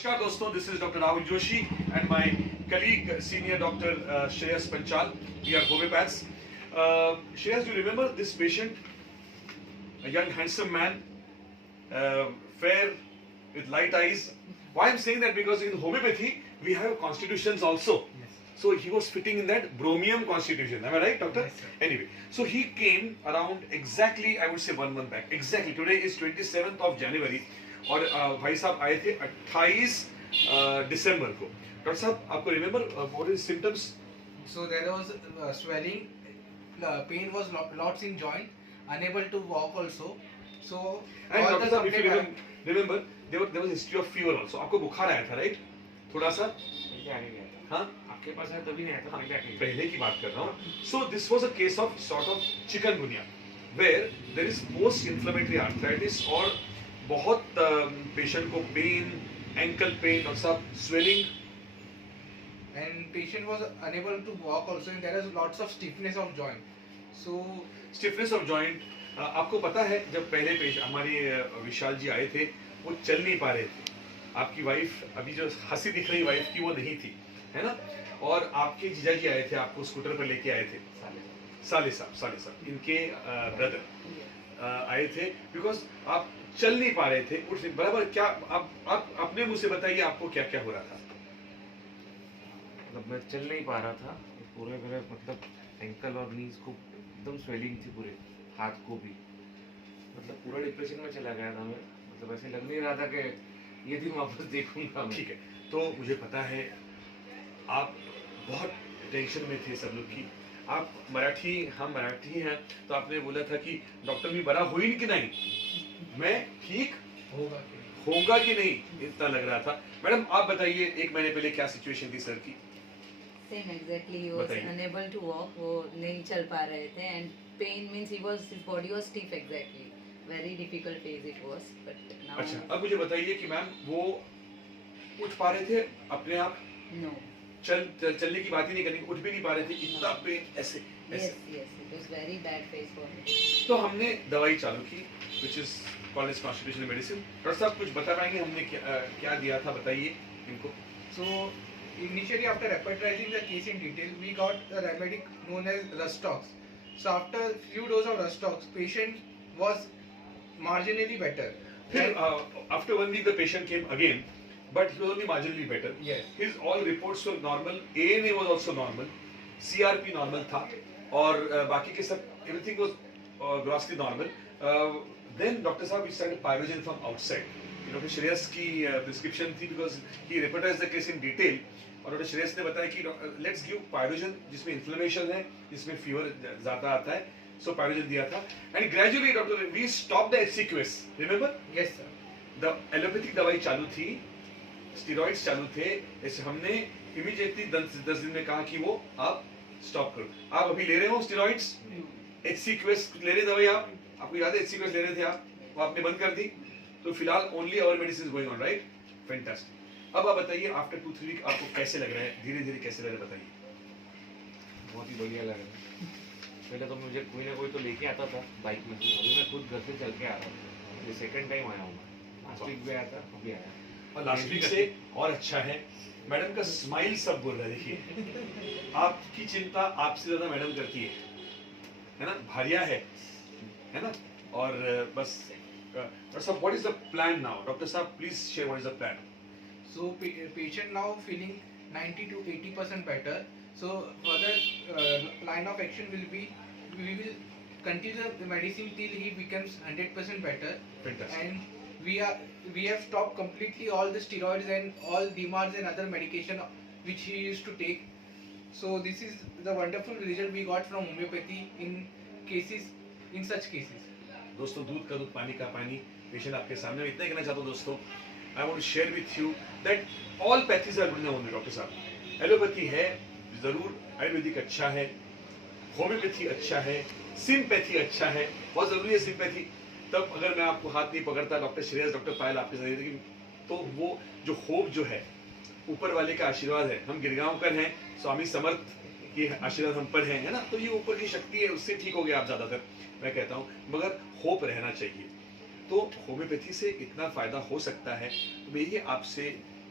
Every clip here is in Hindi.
नमस्कार दोस्तों, this is doctor Rahul Joshi and my colleague senior doctor Shreyas Panchal. We are homeopaths. Shreyas, do you remember this patient? A young handsome man, fair with light eyes. Why I'm saying that, because in homeopathy we have constitutions also. Yes. So he was fitting in that bromium constitution. Am I right, doctor? Yes, sir. Anyway, so he came around exactly, I would say 1 month back. Exactly. Today is 27th of January. और भाई साहब आए थे 28 दिसंबर को. डॉक्टर साहब, आपको remember what is symptoms? So there was swelling, pain was lots in joint, unable to walk also. So and all doctor the साहब, if you symptoms remember there was history of fever also. आपको बुखार आया था, राइट? थोड़ा सा. पहले आने गया था. हाँ, आपके पास है तभी नहीं आया था, पहले आके गया. पहले की बात कर रहा हूँ. So this was a case of sort of chikungunya where there is post inflammatory arthritis और बहुत पेशेंट को पेन, एंकल पेन, डॉक्टर साहब swelling, and patient was unable to walk also, and there is lots of stiffness of joint. So stiffness of joint. आपको पता है जब पहले हमारे विशाल जी आए थे, वो चल नहीं पा रहे थे. आपकी वाइफ, अभी जो हंसी दिख रही वाइफ की, वो नहीं थी, है ना? और आपके जीजा जी आए थे, आपको स्कूटर पर लेके आए थे. साले साहब इनके ब्रदर आए थे, बिकॉज आप चल नहीं पा रहे थे, उठ नहीं बराबर. क्या आप अपने मुंह से बताइए, आपको क्या क्या हो रहा था? मतलब मैं चल नहीं पा रहा था, पूरे मेरे मतलब एंकल और नीज को एकदम स्वेलिंग थी, पूरे हाथ को भी. मतलब पूरा डिप्रेशन में चला गया था मैं. मतलब ऐसे लग नहीं रहा था कि ये दिन वापस देखूंगा मैं. ठीक है, तो मुझे पता है आप बहुत टेंशन में थे सब लोग की. आप मराठी, हम मराठी हैं, तो आपने बोला था कि डॉक्टर भी बड़ा हुई कि नहीं, मैं ठीक होगा. होगा कि नहीं, इतना लग रहा था. मैडम आप बताइए, एक महीने पहले क्या सिचुएशन थी सर की? Same exactly. ही वाज बताइए. अनेबल टू वॉक, वो नहीं चल पा रहे थे, and pain means his body was stiff. Exactly, very difficult phase it was, but now अच्छा, अब मुझे बताइए कि मैम वो उठ पा रहे थे अपने आप? नो. चलने की बात ही नहीं करनी, उठ भी नहीं पा रहे थे, इतना पेन ऐसे यस ऐसे. Yes, it was very bad phase for him. तो हमने दवाई चालू की, which is called as constitutional medicine. Doctor साहब कुछ बता पाएंगे हमने क्या दिया था, बताइए इनको. So initially after repertorizing the case in detail, we got a remedy known as Rustox. So after few doses of Rustox, patient was marginally better. फिर after 1 week the patient came again, but he was only marginally better. Yes. His all reports were normal. ANA was also normal. CRP normal था, और बाकी के सब everything was grossly normal. Then doctor साहब we started pyrogen from outside. Doctor Shreyas की प्रिस्क्रिप्शन थी, because he repertorise the case in detail, और डॉक्टर श्रेयस ने बताया कि लेट्स गिव पायरोजन, जिसमें इन्फ्लेमेशन है, जिसमें फीवर ज्यादा आता है. सो पायरोजन दिया था, and gradually doctor V stop the HCQS. Remember, Yes, sir. The allopathic दवाई चालू थी, स्टेरॉइड्स चालू थे. ऐसे हमने इमीडिएटली 10 दिन में कहा कि वो आप स्टॉप करो. आप अभी ले रहे हो स्टेरॉइड्स, HCQS ले रहे दवाई आप, आपको याद है HCQS ले रहे थे आप, वो आपने बंद कर दी. तो फिलहाल only our medicine going on, right? Fantastic. अब आप बताइए आफ्टर 2-3 वीक आपको कैसे लग रहा है, धीरे धीरे कैसे लग रहा है, बताइए. बहुत ही बढ़िया लग रहा है. पहले तो मुझे कोई ना कोई तो लेके आता था बाइक में से, अभी मैं खुद घर से चल के आ रहा हूँ. ये सेकंड टाइम आया हूँ मैं. लास्ट वीक भी आया था, अभी आया. और लास्ट वीक से और अच्छा है. मैडम का स्माइल सब बोल रहा है. देखिए, आपकी चिंता आपसे ज्यादा मैडम करती है ना? भारिया है ना? और बस डॉक्टर साहब, what is the plan now? Doctor साहब please share what is the plan. So patient now feeling 90 to 80% better. So further line of action will be, we will continue the medicine till he becomes 100% better. Fantastic. And we have stopped completely all the steroids and all DMARDs and other medication which he used to take. So this is the wonderful result we got from homeopathy in such cases. दोस्तों, दूध का दूध, पानी का पानी, पेशेंट आपके सामने. मैं इतना कहना चाहता हूँ दोस्तों, I want to share with you that all pathies are good only. Doctor साहब, एलोपैथी है जरूर, आयुर्वेदिक अच्छा है, होम्योपैथी अच्छा है, सिम्पैथी अच्छा है, बहुत जरूरी है सिम्पैथी. तब अगर मैं आपको हाथ नहीं पकड़ता, डॉक्टर श्रेयस, डॉक्टर पायल आपके साथ, तो वो जो होप जो है, ऊपर वाले का आशीर्वाद है. हम गिरगांवकर हैं, स्वामी समर्थ के आशीर्वाद हम पर है ना? तो ये ऊपर की शक्ति है, उससे ठीक हो गया आप ज्यादातर, मैं कहता हूँ. मगर होप रहना चाहिए. तो होम्योपैथी से इतना फायदा हो सकता है. तो मैं ये आपसे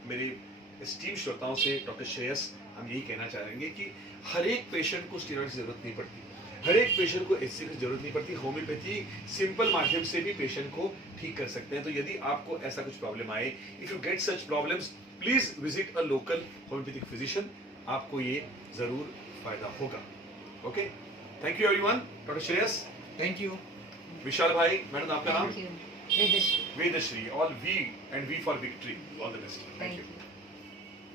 मेरे स्टीम श्रोताओं से डॉक्टर श्रेयस हम यही कहना चाहेंगे कि हर एक पेशेंट को स्टीरॉइड की जरूरत नहीं पड़ती, हर एक पेशेंट को एचसी की जरूरत नहीं पड़ती। होम्योपैथी सिंपल माध्यम से भी पेशेंट को ठीक कर सकते हैं। तो यदि आपको ऐसा कुछ प्रॉब्लम आए, if you get such problems, please visit a local homeopathic physician, आपको ये जरूर फायदा होगा। Okay, thank you everyone. Doctor Shreyas, Thank you. विशाल भाई, मैडम आपका नाम? Thank you. Vedashri. Vedashri, all V and V for victory. All the best. Thank Thank you. you.